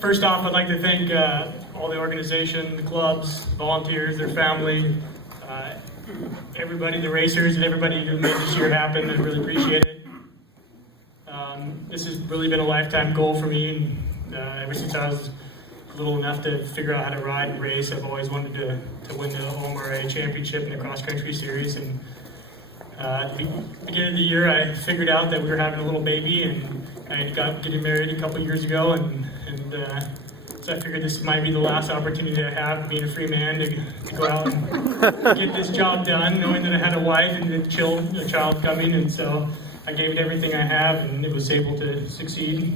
First off, I'd like to thank all the organization, the clubs, volunteers, their family, everybody, the racers, and everybody who made this year happen. I really appreciate it. This has really been a lifetime goal for me, and ever since I was little enough to figure out how to ride and race, I've always wanted to win the OMRA championship in the cross-country series. And at the beginning of the year, I figured out that we were having a little baby, and I had getting married a couple years ago, and so I figured this might be the last opportunity I have, being a free man, to go out and get this job done, knowing that I had a wife and a child coming, and so I gave it everything I have, and it was able to succeed.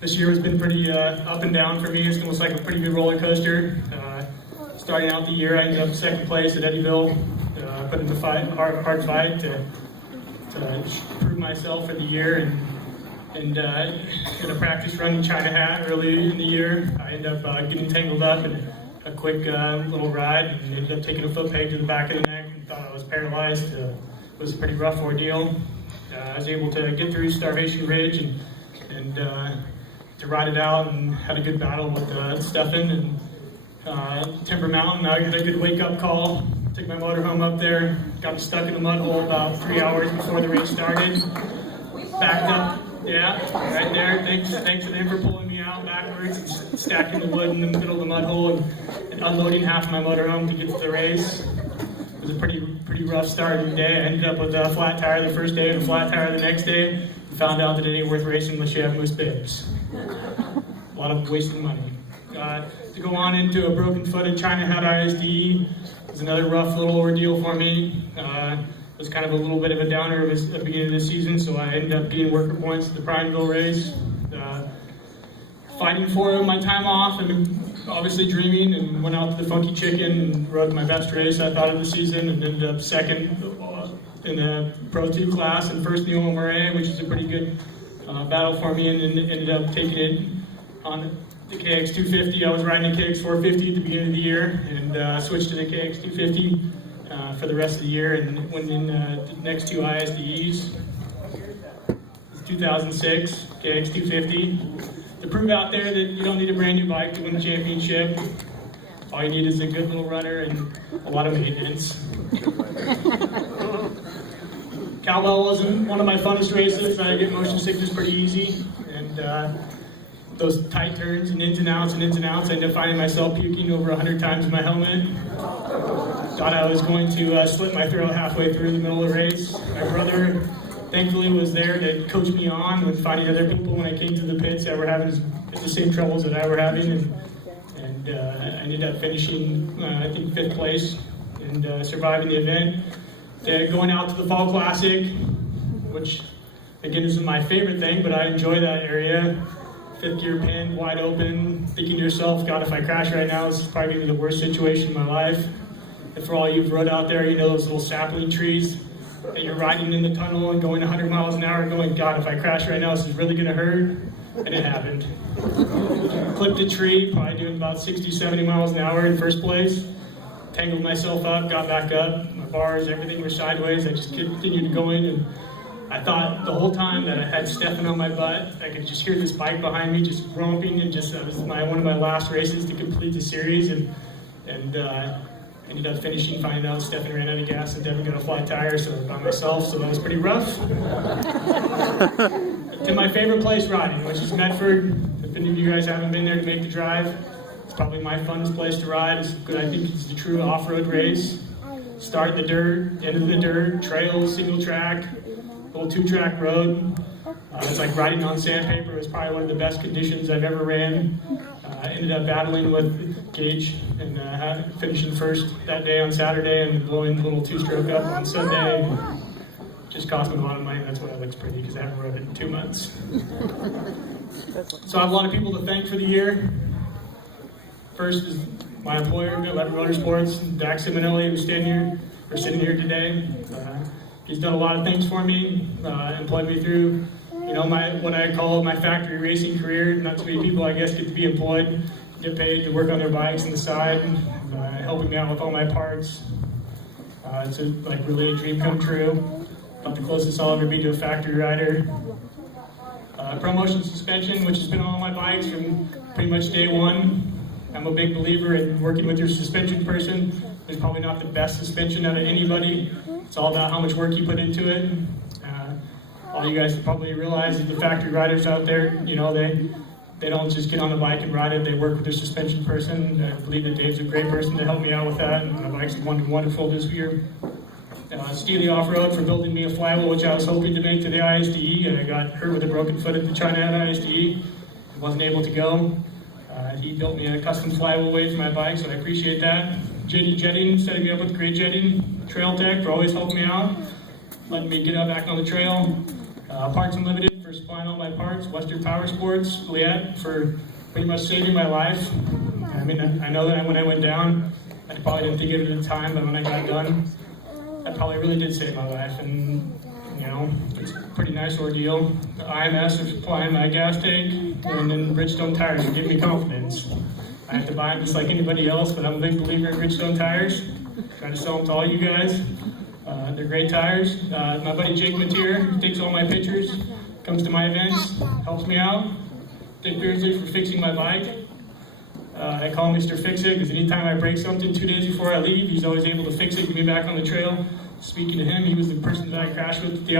This year has been pretty up and down for me. It's almost like a pretty good roller coaster. Starting out the year, I ended up second place at Eddyville, put in a hard fight to prove myself for the year, and in a practice run in China Hat early in the year, I ended up getting tangled up in a quick little ride, and ended up taking a foot peg to the back of the neck and thought I was paralyzed. It was a pretty rough ordeal. I was able to get through Starvation Ridge and to ride it out, and had a good battle with Stefan and Timber Mountain. I had a good wake-up call. Took my motorhome up there, got stuck in a mud hole about 3 hours before the race started. Backed up, yeah, right there. Thanks to them for pulling me out backwards and stacking the wood in the middle of the mud hole and unloading half my motorhome to get to the race. It was a pretty rough start of the day. I ended up with a flat tire the first day and a flat tire the next day, and found out that it ain't worth racing unless you have moose bibs. A lot of wasted money. To go on into a broken foot at China Hat ISD was another rough little ordeal for me. It was kind of a little bit of a downer at the beginning of the season, so I ended up getting worker points at the Prineville race. Fighting for my time off, and obviously dreaming, and went out to the Funky Chicken and rode my best race I thought of the season, and ended up second in the Pro 2 class and first in the OMRA, which is a pretty good battle for me, and then ended up taking it on the KX 250. I was riding a KX 450 at the beginning of the year, and switched to the KX 250 for the rest of the year, and went in the next two ISDEs. 2006 KX 250. To prove out there that you don't need a brand new bike to win the championship. All you need is a good little runner and a lot of maintenance. Cowbell wasn't one of my funnest races. I get motion sickness pretty easy, and those tight turns and ins and outs, I ended up finding myself puking over 100 times in my helmet. Thought I was going to slit my throat halfway through the middle of the race. My brother, thankfully, was there to coach me on with finding other people when I came to the pits that were having the same troubles that I were having, and I ended up finishing, I think, 5th place, and surviving the event. Going out to the Fall Classic, which again isn't my favorite thing, but I enjoy that area. 5th gear pin, wide open, thinking to yourself, God, if I crash right now, this is probably going to be the worst situation in my life. And for all you've rode out there, you know those little sapling trees, and you're riding in the tunnel and going 100 miles an hour and going, God, if I crash right now, this is really going to hurt. And it happened. Clipped a tree, probably doing about 60, 70 miles an hour in first place. Tangled myself up, got back up. My bars, everything was sideways. I just continued going, and I thought the whole time that I had Stefan on my butt. I could just hear this bike behind me just romping, and just that was one of my last races to complete the series, and ended up finishing, finding out Stefan ran out of gas and Devin got a flat tire, so by myself, so that was pretty rough. To my favorite place riding, which is Medford. If any of you guys haven't been there to make the drive, it's probably my funnest place to ride. It's good. I think it's the true off-road race. Start in the dirt, end of the dirt, trails, single track, little 2-track road. It's like riding on sandpaper. It was probably one of the best conditions I've ever ran. I ended up battling with Gage and finishing first that day on Saturday, and blowing a little 2-stroke up on Sunday. Just cost me a lot of money. That's why it looks pretty, because I haven't rode it in 2 months. So I have a lot of people to thank for the year. First is my employer, Lever Motorsports, Dax Simonelli, who's sitting here today. He's done a lot of things for me, employed me through, what I call my factory racing career. Not too many people, I guess, get to be employed, get paid to work on their bikes on the side, helping me out with all my parts. It's really a dream come true. About the closest I'll ever be to a factory rider. ProMotion suspension, which has been on all my bikes from pretty much day one. I'm a big believer in working with your suspension person. There's probably not the best suspension out of anybody. It's all about how much work you put into it. All you guys probably realize is the factory riders out there, you know, they don't just get on the bike and ride it, they work with their suspension person. I believe that Dave's a great person to help me out with that, and my bike's wonderful this year. Steely Off-Road for building me a flywheel, which I was hoping to make to the ISDE, and I got hurt with a broken foot at the China ISDE. I wasn't able to go. He built me a custom flywheel weight for my bike, so I appreciate that. JD Jetting, setting me up with great jetting. Trail Tech for always helping me out, letting me get out back on the trail. Parts Unlimited for supplying all my parts. Western Power Sports, Liette for pretty much saving my life. I mean, I know that when I went down, I probably didn't think of it at the time, but when I got done, that probably really did save my life. And, you know, it's a pretty nice ordeal. The IMS is supplying my gas tank, and then Bridgestone tires are giving me confidence. I have to buy them just like anybody else, but I'm a big believer in Bridgestone tires. Try to sell them to all you guys. They're great tires. My buddy Jake Mateer takes all my pictures, comes to my events, helps me out. Dick Beardsley for fixing my bike. I call Mr. Fix-It because anytime I break something 2 days before I leave, he's always able to fix it, get me back on the trail. Speaking to him, he was the person that I crashed with at the